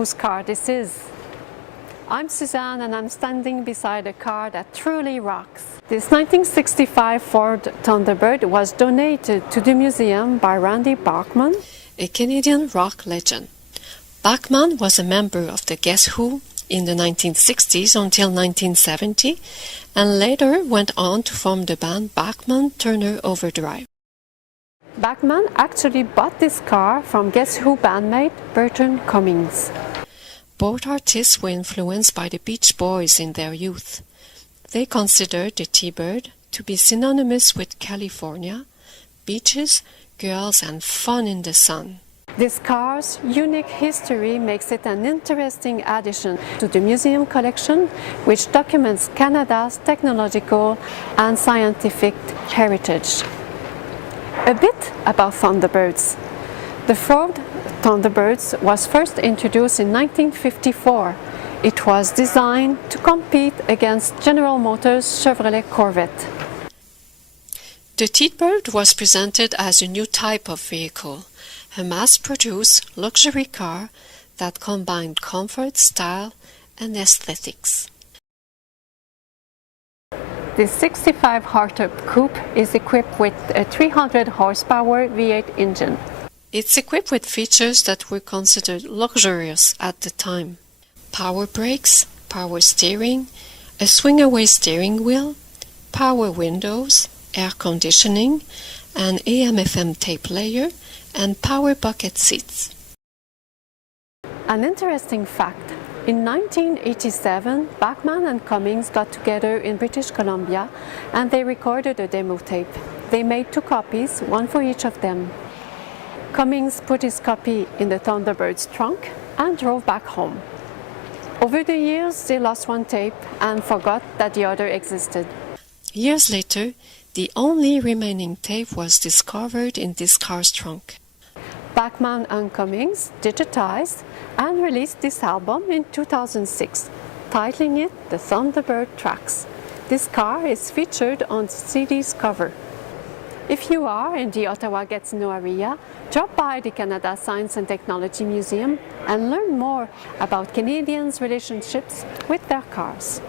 whose car this is. I'm Suzanne and I'm standing beside a car that truly rocks. This 1965 Ford Thunderbird was donated to the museum by Randy Bachman, a Canadian rock legend. Bachman was a member of the Guess Who in the 1960s until 1970 and later went on to form the band Bachman Turner Overdrive. Bachman actually bought this car from Guess Who bandmate Burton Cummings. Both artists were influenced by the Beach Boys in their youth. They considered the T-Bird to be synonymous with California, beaches, girls and fun in the sun. This car's unique history makes it an interesting addition to the museum collection, which documents Canada's technological and scientific heritage. A bit about Thunderbirds. The Ford Thunderbird was first introduced in 1954. It was designed to compete against General Motors' Chevrolet Corvette. The T-Bird was presented as a new type of vehicle, a mass-produced luxury car that combined comfort, style, and aesthetics. The 65 hardtop coupe is equipped with a 300 horsepower V8 engine. It's equipped with features that were considered luxurious at the time. Power brakes, power steering, a swing-away steering wheel, power windows, air conditioning, an AM/FM tape player, and power bucket seats. An interesting fact, in 1987, Bachman and Cummings got together in British Columbia and they recorded a demo tape. They made 2 copies, one for each of them. Cummings put his copy in the Thunderbird's trunk and drove back home. Over the years, they lost one tape and forgot that the other existed. Years later, the only remaining tape was discovered in this car's trunk. Bachman and Cummings digitized and released this album in 2006, titling it The Thunderbird Tracks. This car is featured on the CD's cover. If you are in the Ottawa-Gatineau area, drop by the Canada Science and Technology Museum and learn more about Canadians' relationships with their cars.